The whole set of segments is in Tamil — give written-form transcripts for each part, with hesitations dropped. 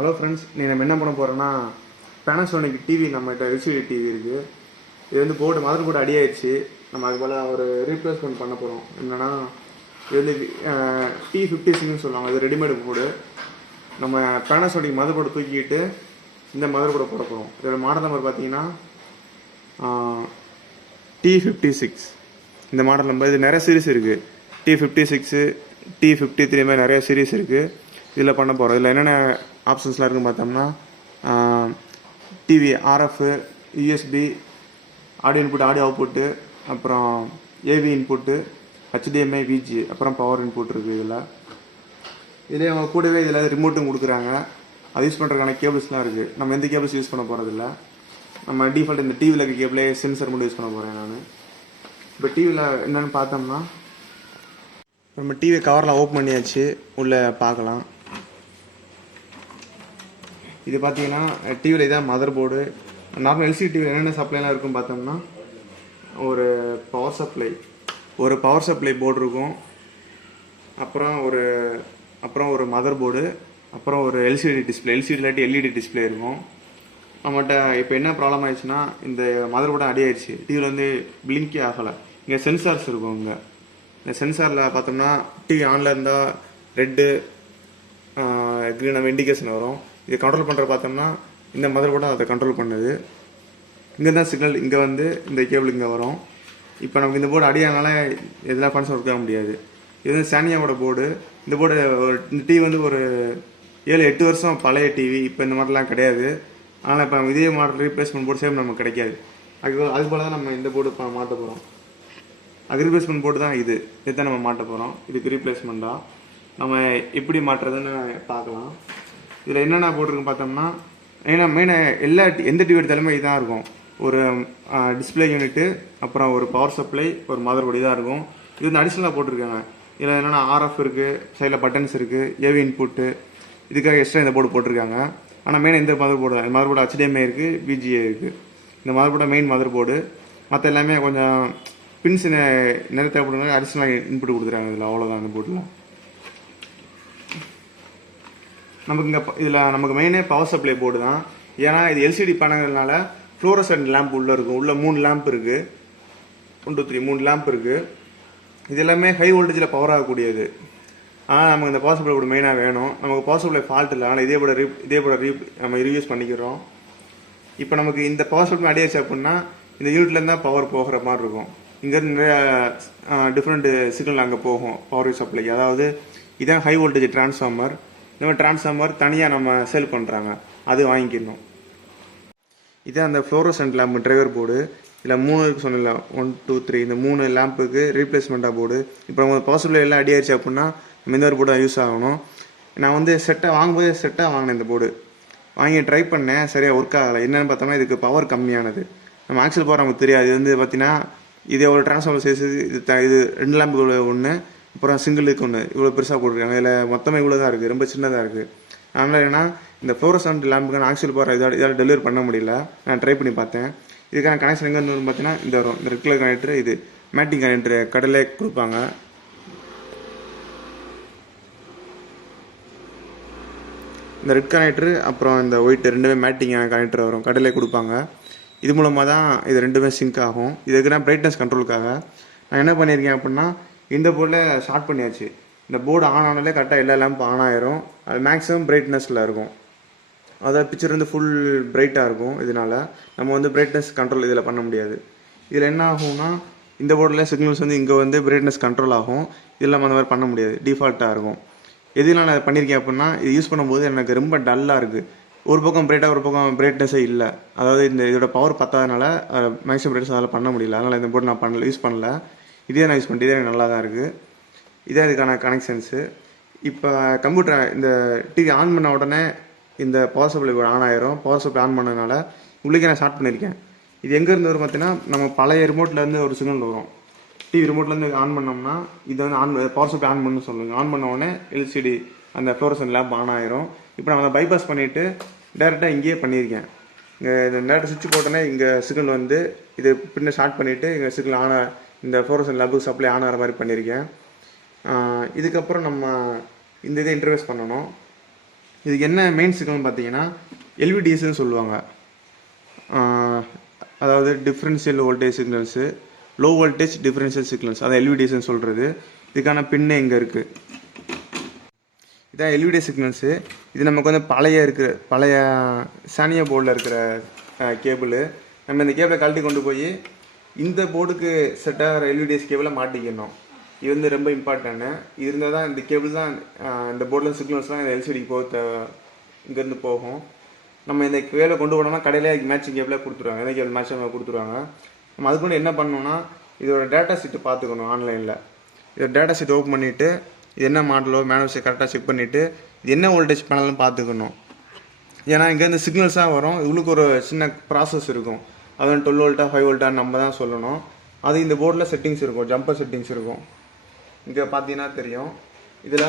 ஹலோ ஃப்ரெண்ட்ஸ், நீ நம்ம என்ன பண்ண போகிறோன்னா பேனாசோனிக் டிவி நம்மகிட்ட எல்சிடி டிவி இருக்குது. இது வந்து மதர் போர்டு அடியாயிடுச்சு. நம்ம அது போல் ஒரு ரீப்ளேஸ்மெண்ட் பண்ண போகிறோம். என்னென்னா இது வந்து T56ன்னு சொல்லுவாங்க. இது ரெடிமேடு போர்டு. நம்ம பேனாசோனிக் மதர் போர்டு தூக்கிக்கிட்டு இந்த மதர் போர்டை போட போகிறோம். இதோட மாடல் நம்பர் பார்த்தீங்கன்னா T56. இந்த மாடல் நம்பர். இது நிறைய சீரிஸ் இருக்குது. T56, T53 மாதிரி நிறைய சீரிஸ் இருக்குது. இதில் பண்ண போகிறோம். இதில் என்னென்ன ஆப்ஷன்ஸ்லாம் இருக்குன்னு பார்த்தோம்னா TV RF, USB, audio input, audio output, அப்புறம் ஏவி இன்புட்டு, HDMI, விஜி, அப்புறம் பவர் இன்புட் இருக்குது. இதில் அவங்க கூடவே இதில் ரிமோட்டும் கொடுக்குறாங்க. அது யூஸ் பண்ணுறதுக்கான கேபிள்ஸ்லாம் இருக்குது. நம்ம எந்த கேபிள்ஸ் யூஸ் பண்ண போகிறதில்ல. நம்ம டிஃபால்ட் இந்த டிவியில் இருக்க கேபிளே சென்சர் மட்டும் யூஸ் பண்ண போகிறேன் நான். இப்போ டிவியில் என்னென்னு பார்த்தோம்னா நம்ம டிவி கவரில் ஓப்பன் பண்ணியாச்சு. உள்ளே பார்க்கலாம். இது பார்த்தீங்கன்னா டிவியில் இதான் மதர் போர்டு. நார்மல் எல்சிடி டிவியில் என்னென்ன சப்ளைலாம் இருக்குன்னு பார்த்தோம்னா ஒரு பவர் சப்ளை போர்டு இருக்கும். அப்புறம் ஒரு மதர் போர்டு, அப்புறம் ஒரு எல்சிடி டிஸ்பிளே, எல்சிடி இல்லாட்டி எல்இடி டிஸ்பிளே இருக்கும். நம்மகிட்ட இப்போ என்ன ப்ராப்ளம் ஆயிடுச்சுன்னா இந்த மதர் போர்டு அடி ஆயிடுச்சு. டிவியில் வந்து பிளிங்கே ஆகலை. இங்கே சென்சார்ஸ் இருக்கும். இந்த சென்சாரில் பார்த்தோம்னா டிவி ஆனில் இருந்தால் ரெட்டு க்ரீன் நம்ம இண்டிகேஷன் வரும். இது கண்ட்ரோல் பண்ணுற பார்த்தோம்னா இந்த மதர் போர்டு அதை கண்ட்ரோல் பண்ணுது. இங்கே தான் சிக்னல் இங்கே வந்து இந்த கேபிள் இங்கே வரும். இப்போ நமக்கு இந்த போர்டு அடியானால எதெல்லாம் ஃபங்க்ஷன் ஒர்க் ஆக முடியாது. இது வந்து சானியாவோட போர்டு. இந்த போர்டு இந்த டிவி வந்து ஒரு 7-8 வருஷம் பழைய டிவி. இப்போ இந்த மாதிரிலாம் கிடையாது. ஆனால் இப்போ இதே மாடல் ரீப்ளேஸ்மெண்ட் போர்டு சேம் நமக்கு கிடைக்காது. அது போல் தான் நம்ம இந்த போர்டு மாட்ட போகிறோம். அது ரீப்ளேஸ்மெண்ட் போர்டு தான் இதுதான் நம்ம மாட்ட போகிறோம். இதுக்கு ரீப்ளேஸ்மெண்ட்டாக நம்ம எப்படி மாட்டுறதுன்னு பார்க்கலாம். இதில் என்னென்ன போட்டிருக்குன்னு பார்த்தோம்னா மெயினாக எந்த டிவி எடுத்தாலுமே இதுதான் இருக்கும். ஒரு டிஸ்பிளே யூனிட்டு, அப்புறம் ஒரு பவர் சப்ளை, ஒரு மதர் போர்டு தான் இருக்கும். இது வந்து அடிஷ்னலாக போட்டிருக்காங்க. இதில் என்னென்னா ஆர்எஃப் இருக்குது, சைடில் பட்டன்ஸ் இருக்குது, ஏவி இன்புட்டு, இதுக்காக எக்ஸ்ட்ரா இந்த போர்டு போட்டிருக்காங்க. ஆனால் மெயினாக இந்த மதர் போர்டு HDMI இருக்குது, விஜிஏ இருக்குது. இந்த mother board main mother board. மற்ற எல்லாமே கொஞ்சம் பின்ஸ் நிறைய தேவைப்படுங்க, அடிஷ்னலாக இன்புட் கொடுத்துருக்காங்க. இதில் அவ்வளோதான் இந்த போர்டில். நமக்கு மெயினே பவர் சப்ளை போர்டு தான். ஏன்னா இது எல்சிடி பேனல்னால ஃப்ளோரசன்ட் லேம்ப் உள்ளே இருக்கும். உள்ள 3 லேம்ப் இருக்குது. 1 2 3 3 லேம்ப் இருக்குது. இது எல்லாமே ஹை வோல்டேஜில் பவர் ஆகக்கூடியது. ஆனால் நமக்கு இந்த பவர் சப்ளை போர்டு மெயினாக வேணும். நமக்கு பவர் சப்ளை ஃபால்ட் இல்லை. ஆனால் இதே போட நம்ம ரீயூஸ் பண்ணிக்கிறோம். இப்போ நமக்கு இந்த பவர் சப்ளை அடியாச்சு அப்படின்னா இந்த யூனிட்லேருந்து தான் பவர் போகிற மாதிரி இருக்கும். இங்கேருந்து நிறைய டிஃப்ரெண்ட் சிக்னல் அங்கே போகும் பவர் சப்ளைக்கு. அதாவது இதான் ஹை வோல்டேஜ் டிரான்ஸ்ஃபார்மர். இந்த மாதிரி டிரான்ஸ்ஃபார்மர் தனியாக நம்ம சேல் பண்ணுறாங்க, அது வாங்கிக்கணும். இதான் அந்த ஃப்ளோரசன்ட் லேம்ப் டிரைவர் போர்டு. இதில் 3 இருக்கு சொன்னல, 1 2 3. இந்த 3 லேம்புக்கு ரீப்ளேஸ்மெண்ட்டாக போர்டு. இப்போ நம்ம பவர் சப்ளை எல்லாம் அடி ஆயிடுச்சு அப்படின்னா நம்ம இந்த ஒரு போர்டு யூஸ் ஆகணும். நான் வந்து செட்டாக வாங்கினேன். இந்த போர்டு வாங்கி ட்ரை பண்ணேன், சரியாக ஒர்க் ஆகலை. என்னென்னு பார்த்தோம்னா இதுக்கு பவர் கம்மியானது. நம்ம ஆக்சுவல் பவர் நமக்கு தெரியாது. இது வந்து பார்த்தீங்கன்னா இது ஒரு டிரான்ஸ்ஃபார்மர் சைஸ். இது 2 லேம்புக்கு ஒன்று, அப்புறம் சிங்கிளுக்கு ஒன்று. இவ்வளோ பெருசாக போட்டிருக்காங்க. இதில் மொத்தமாக இவ்வளோ தான் இருக்குது, ரொம்ப சின்னதாக இருக்குது. அதனால் ஏன்னா இந்த ஃப்ளோரசன்ட் லேம்புக்கான ஆக்சுவல் பவர் இதால் டெலிவரி பண்ண முடியல. நான் ட்ரை பண்ணி பார்த்தேன். இதுக்கான கனெக்ஷன் எங்கே வந்து பார்த்தீங்கன்னா இந்த வரும். இந்த ரெட் கலர் கனெக்டர், இது மேட்டிங் கனெக்டர் கடையிலே கொடுப்பாங்க. இந்த ரெட் கனெக்டர் அப்புறம் இந்த ஒயிட் ரெண்டுமே மேட்டிங்கான கனெக்டர் வரும், கடையிலே கொடுப்பாங்க. இது மூலமாக தான் இது ரெண்டுமே சிங்க் ஆகும். இதுக்கு நான் பிரைட்னஸ் கண்ட்ரோலுக்காக நான் என்ன பண்ணியிருக்கேன் அப்படின்னா இந்த போர்டில் ஷார்ட் பண்ணியாச்சு. இந்த போர்டு ஆன் ஆனாலே கரெக்டாக எல்லா லேம்ப் ஆன் ஆயிரும். அது மேக்ஸிமம் பிரைட்னஸில் இருக்கும். அதாவது பிக்சர் வந்து ஃபுல் பிரைட்டாக இருக்கும். இதனால் நம்ம வந்து பிரைட்னஸ் கண்ட்ரோல் இதில் பண்ண முடியாது. இதில் என்ன ஆகும்னா இந்த போர்டில் சிக்னல்ஸ் வந்து இங்கே வந்து பிரைட்னஸ் கண்ட்ரோல் ஆகும். இதில் நம்ம அந்த மாதிரி பண்ண முடியாது, டிஃபால்ட்டாக இருக்கும். எதுனால நான் பண்ணியிருக்கேன் அப்படின்னா இது யூஸ் பண்ணும்போது எனக்கு ரொம்ப டல்லாக இருக்குது. ஒரு பக்கம் பிரைட்டாக, ஒரு பக்கம் பிரைட்னஸே இல்லை. அதாவது இதோட பவர் பத்தாதனால மேக்ஸிமம் பிரைட்னஸ் அதனால் பண்ண முடியல. அதனால் இந்த போர்டு நான் யூஸ் பண்ணல. இதே நான் யூஸ் பண்ணிட்டு இதே நல்லா தான் இருக்குது. இதே இதுக்கான கனெக்ஷன்ஸு. இப்போ கம்ப்யூட்டர் இந்த டிவி ஆன் பண்ண உடனே இந்த பவர் சப்ளை ஆன் ஆயிரும். பவர் சப்ளை ஆன் பண்ணதுனால உங்களுக்கு நான் ஸ்டார்ட் பண்ணியிருக்கேன். இது எங்கேருந்து வரும் பார்த்தீங்கன்னா நம்ம பழைய ரிமோட்லேருந்து ஒரு சிக்னல் வரும். டிவி ரிமோட்லேருந்து ஆன் பண்ணோம்னா இது வந்து பவர் சப்ளை ஆன் பண்ணு சொல்லுங்கள். ஆன் பண்ண உடனே எல்சிடி அந்த ஃப்ளோரசன்ட் லேம்ப் ஆன் ஆயிரும். இப்போ நான் அதை பைபாஸ் பண்ணிவிட்டு டேரெக்டாக இங்கேயே பண்ணியிருக்கேன். இங்கே இந்த டேரக்ட் சுவிட்ச் போட்டோன்னே இங்கே சிக்னல் வந்து இது பின்ன ஸ்டார்ட் பண்ணிவிட்டு இங்கே சிக்னல் இந்த ஃப்ளோரசன்ட் லேம்புக்கு சப்ளை ஆன் ஆகிற மாதிரி பண்ணியிருக்கேன். இதுக்கப்புறம் நம்ம இந்த இதை இன்டர்ஃபேஸ் பண்ணணும். இதுக்கு என்ன மெயின் சிக்னல்னு பார்த்தீங்கன்னா எல்விடிஎஸ்ன்னு சொல்லுவாங்க. அதாவது differential voltage signals, low voltage differential signals, அதை எல்விடிஎஸ்ன்னு சொல்கிறது. இதுக்கான பின்னு இங்கே இருக்குது. இதான் எல்விடி சிக்னல்ஸு. இது நமக்கு வந்து பழைய சானியா போர்டில் இருக்கிற கேபிள். நம்ம இந்த கேபிளை கழட்டி கொண்டு போய் இந்த போர்டுக்கு செட் ஆகிற எல்விடிஎஸ் கேபிளை மாட்டிக்கணும். இது வந்து ரொம்ப இம்பார்ட்டன்ட்டு. இது இருந்தால் தான் இந்த கேபிள் தான் இந்த போர்டில் சிக்னல்ஸ்லாம் இந்த எல்சிடிக்கு இங்கேருந்து போகும். நம்ம இந்த கேபிளை கொண்டு போனோம்னா கடையிலே மேட்சிங் கேபிளை கொடுத்துருவாங்க, எந்த கேபிள் மேட்சிங் கொடுத்துருவாங்க. நம்ம அதுக்கு முன்னாடி என்ன பண்ணணும்னா இதோட டேட்டா ஷீட்டு பார்த்துக்கணும் ஆன்லைனில். இதோட டேட்டா ஷீட் ஓப்பன் பண்ணிவிட்டு இது என்ன மாடலோ மேனுவல்ஸை கரெக்டாக செக் பண்ணிவிட்டு இது என்ன வோல்டேஜ் பேனல்னு பார்த்துக்கணும். ஏன்னா இங்கேருந்து சிக்னல்ஸாக வரும், இவளுக்கு ஒரு சின்ன ப்ராசஸ் இருக்கும். அது 12 வோல்ட்டா 5 வோல்ட்டான்னு நம்ம தான் சொல்லணும். அது இந்த போர்டில் செட்டிங்ஸ் இருக்கும், ஜம்பர் செட்டிங்ஸ் இருக்கும். இங்கே பார்த்தீங்கன்னா தெரியும், இதில்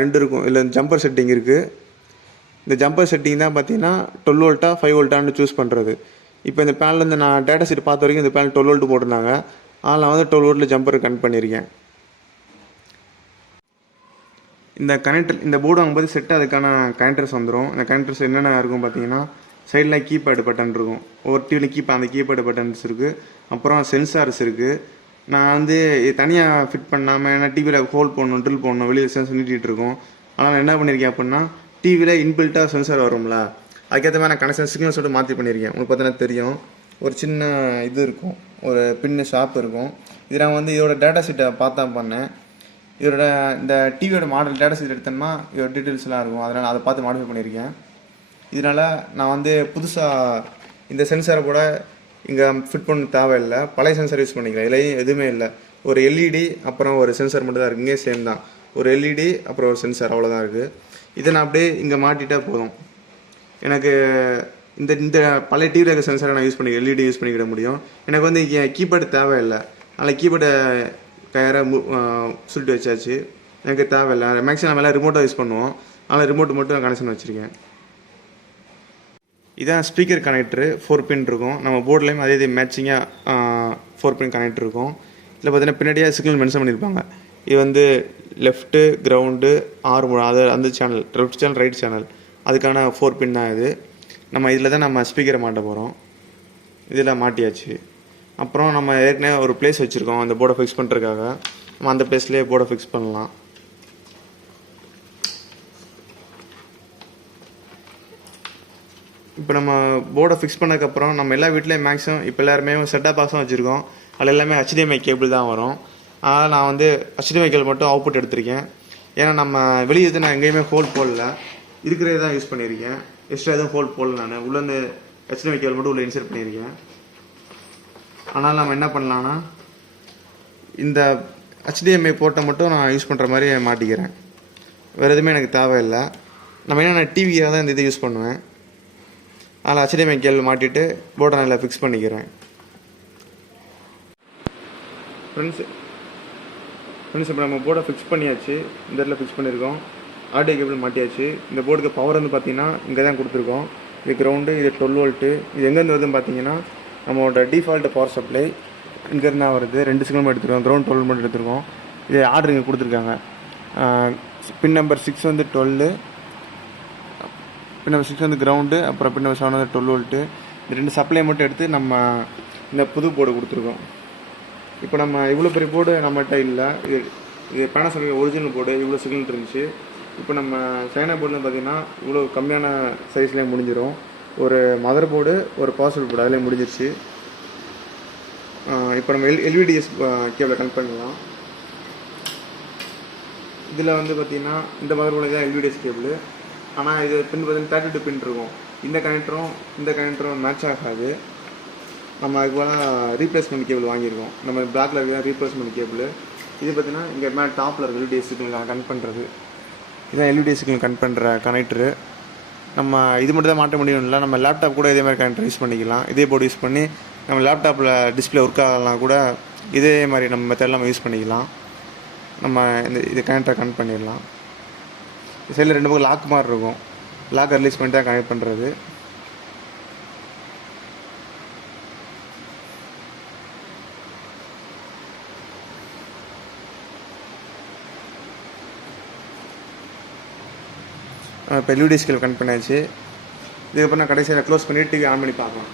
2 இருக்கும். இதில் ஜம்பர் செட்டிங் இருக்குது. இந்த ஜம்பர் செட்டிங் தான் பார்த்தீங்கன்னா 12 வோல்ட்டா 5 வோல்ட்டான்னு சூஸ் பண்ணுறது. இப்போ இந்த பேனலேருந்து நான் டேட்டா ஷீட் பார்த்த வரைக்கும் இந்த பேனல் 12 வோல்ட் போட்டிருந்தாங்க. ஆனால் நான் வந்து 12 வோல்ட்டில் ஜம்பர் கனெக்ட் பண்ணியிருக்கேன். இந்த கனெக்டர், இந்த போர்டு வாங்கும்போது செட்டு அதுக்கான கனெக்டர்ஸ் வந்துடும். இந்த கனெக்டர்ஸ் என்னென்ன இருக்கும் பார்த்தீங்கன்னா சைடில் கீபேடு பட்டன் இருக்கும். ஒவ்வொரு டிவியில் அந்த கீபேடு பட்டன்ஸ் இருக்குது. அப்புறம் சென்சார்ஸ் இருக்குது. நான் வந்து தனியாக ஃபிட் பண்ணாமல், ஏன்னா டிவியில் ஹோல் போடணும், ட்ரில் போடணும், வெளியில் சென்ஸ் நீட்டிகிட்டு இருக்கும். ஆனால் நான் என்ன பண்ணியிருக்கேன் அப்படின்னா டிவியில் இன்பில்ட்டாக சென்சார் வரும்ல, அதுக்கேற்ற மாதிரி நான் கனெக்ஷன் சிக்னல்ஸோடு மாற்றி பண்ணியிருக்கேன். உங்களுக்கு பார்த்தீங்கன்னா தெரியும், ஒரு சின்ன இது இருக்கும், ஒரு பின்னு ஷாப் இருக்கும். இது நான் வந்து இதோட டேட்டா ஷீட்டை பார்த்தா பண்ணேன். இதோட இந்த டிவியோட மாடல் டேட்டா ஷீட் எடுத்தோம்னா இதோட டீட்டெயில்ஸ்லாம் இருக்கும். அதனால் அதை பார்த்து மாடிஃபை பண்ணியிருக்கேன். இதனால் நான் வந்து புதுசாக இந்த சென்சாரை கூட இங்கே ஃபிட் பண்ண தேவையில்லை, பழைய சென்சார் யூஸ் பண்ணிக்கிறேன். இதுலேயும் எதுவுமே இல்லை, ஒரு எல்இடி அப்புறம் ஒரு சென்சார் மட்டும் தான் இருக்குது. இங்கே சேம் தான், ஒரு எல்இடி அப்புறம் ஒரு சென்சார், அவ்வளோதான் இருக்குது. இதை நான் அப்படியே இங்கே மாட்டிட்டால் போதும். எனக்கு இந்த இந்த பழைய டிவியில் இருக்க சென்சாரை நான் யூஸ் பண்ணி எல்இடி யூஸ் பண்ணிக்கிட முடியும். எனக்கு வந்து கீபேடு தேவையில்லை, அதனால் கீபேடை கையார சுருட்டி வச்சாச்சு. எனக்கு தேவையில்லை. மேக்ஸிமம் நம்ம எல்லாம் ரிமோட்டாக யூஸ் பண்ணுவோம், அதனால் ரிமோட் மட்டும் கனெக்ஷன் வச்சுருக்கேன். இதான் ஸ்பீக்கர் கனெக்டரு, 4 பின் இருக்கும். நம்ம போர்ட்லேயும் அதே மேட்சிங்காக 4 பின் கனெக்டர் இருக்கும். இதில் பார்த்தீங்கன்னா பின்னாடியே சிக்னல் மென்ஷன் பண்ணியிருப்பாங்க. இது வந்து லெஃப்ட்டு, கிரவுண்டு, 6 அது அந்த channel, left channel, right channel, அதுக்கான 4 பின் தான் இது. நம்ம இதில் தான் நம்ம ஸ்பீக்கரை மாட்ட போகிறோம். இதில் மாட்டியாச்சு. அப்புறம் நம்ம ஏற்கனவே ஒரு பிளேஸ் வச்சுருக்கோம் அந்த போர்டை ஃபிக்ஸ் பண்ணுறதுக்காக. நம்ம அந்த பிளேஸ்லேயே போர்டை ஃபிக்ஸ் பண்ணலாம். இப்போ நம்ம போர்டை ஃபிக்ஸ் பண்ணதுக்கப்புறம் நம்ம எல்லா வீட்லேயும் மேக்ஸிமம் இப்போ எல்லாருமே செட்டாப் பாக்ஸும் வச்சுருக்கோம். அதில் எல்லாமே HDMI கேபிள் தான் வரும். அதனால் நான் வந்து HDMI கேபிள் மட்டும் அவுட்புட் எடுத்திருக்கேன். ஏன்னா நம்ம வெளியே நான் எங்கேயுமே ஹோல் போடல, இருக்கிறதே தான் யூஸ் பண்ணியிருக்கேன். எக்ஸ்ட்ரா எதுவும் ஹோல் போடல, நான் உள்ளே HDMI கேபிள் மட்டும் உள்ளே இன்சர்ட் பண்ணியிருக்கேன். ஆனால் நம்ம என்ன பண்ணலான்னா இந்த HDMI போர்ட்டை மட்டும் நான் யூஸ் பண்ணுற மாதிரி மாட்டிக்கிறேன். வேறு எதுவுமே எனக்கு தேவையில்லை. நம்ம என்ன, நான் டிவியாக தான் இந்த இதை யூஸ் பண்ணுவேன். அதில் HDMI கேபிள் மாட்டிட்டு போர்டை நல்லா ஃபிக்ஸ் பண்ணிக்கிறேன். ஃப்ரெண்ட்ஸ் இப்போ நம்ம போர்டை ஃபிக்ஸ் பண்ணியாச்சு. இந்த இடத்துல ஃபிக்ஸ் பண்ணியிருக்கோம். ஆடியோ கேபிள் மாட்டியாச்சு. இந்த போர்டுக்கு பவர் வந்து பார்த்திங்கன்னா இங்கே தான் கொடுத்துருக்கோம். இது கிரவுண்டு, இது 12 வோல்ட்டு. இது எங்கேருந்து வருதுன்னு பார்த்தீங்கன்னா நம்மளோட டிஃபால்ட் பவர் சப்ளை இங்கேருந்து தான் வருது. 2 சிக்னல் எடுத்துருக்கோம், கிரவுண்ட் 12 மட்டும் எடுத்துருக்கோம். இது ஆர்டர் இங்கே கொடுத்துருக்காங்க. பின் நம்பர் 6 வந்து 12, பின் நம்பர் 6 வந்து கிரவுண்டு, அப்புறம் பின் நம்பர் 7 வந்து 12 வோல்ட்டு. இந்த 2 சப்ளை மட்டும் எடுத்து நம்ம இந்த புது போர்டு கொடுத்துருக்கோம். இப்போ நம்ம இவ்வளோ பெரிய போர்டு நம்மகிட்ட இல்லை. இது பேனாசோனிக் ஒரிஜினல் போர்டு, இவ்வளோ சிக்னல் இருந்துச்சு. இப்போ நம்ம சைனா போர்டுன்னு பார்த்தீங்கன்னா இவ்வளோ கம்மியான சைஸ்லேயே முடிஞ்சிடும். ஒரு மதர் போர்டு, ஒரு பவர் போர்டு அதிலே முடிஞ்சிருச்சு. இப்போ நம்ம எல்விடிஎஸ் கேபிளை கனெக்ட் பண்ணலாம். இதில் வந்து பார்த்திங்கன்னா இந்த மதர் போர்டு தான் எல்விடிஎஸ் கேபிள். ஆனால் இது பின் பார்த்தீங்கன்னா 32 பின் இருக்கும். இந்த கனெக்டரும் மேட்ச் ஆகாது. நம்ம அதுக்கு ரீப்ளேஸ்மெண்ட் கேபிள் வாங்கியிருக்கோம். நம்ம பிளாக்ல இருக்கிற ரீப்ளேஸ்மெண்ட் கேபிள். இது பார்த்திங்கன்னா இங்கே மேலே டாப்பில் இருக்குது எல்விடிஎஸ் சிக்னல் கனெக்ட் பண்ணுறது. இதுதான் எல்விடிஎஸ் சிக்னல் கனெக்ட் பண்ணுற கனெக்டரு. நம்ம இது மட்டும் தான் மாட்ட முடியும் இல்லை, நம்ம லேப்டாப் கூட இதே மாதிரி கனெக்டர் யூஸ் பண்ணிக்கலாம். இதே போர்டு யூஸ் பண்ணி நம்ம லேப்டாப்பில் டிஸ்பிளே ஒர்க் ஆகலாம் கூட இதே மாதிரி நம்ம மெத்தடில் நம்ம யூஸ் பண்ணிக்கலாம். நம்ம இது கனெக்டரை கனெக்ட் பண்ணிடலாம். சைடில் 2 பக்கம் லாக் மாதிரி இருக்கும், லாக்கை ரிலீஸ் பண்ணி தான் கனெக்ட் பண்ணுறது. இப்போ எல்இடி டிஸ்பிளே கனெக்ட் பண்ணியாச்சு. இதுக்கப்புறம் நான் கடைசியில் க்ளோஸ் பண்ணி டிவி ஆன் பண்ணி பார்க்கலாம்.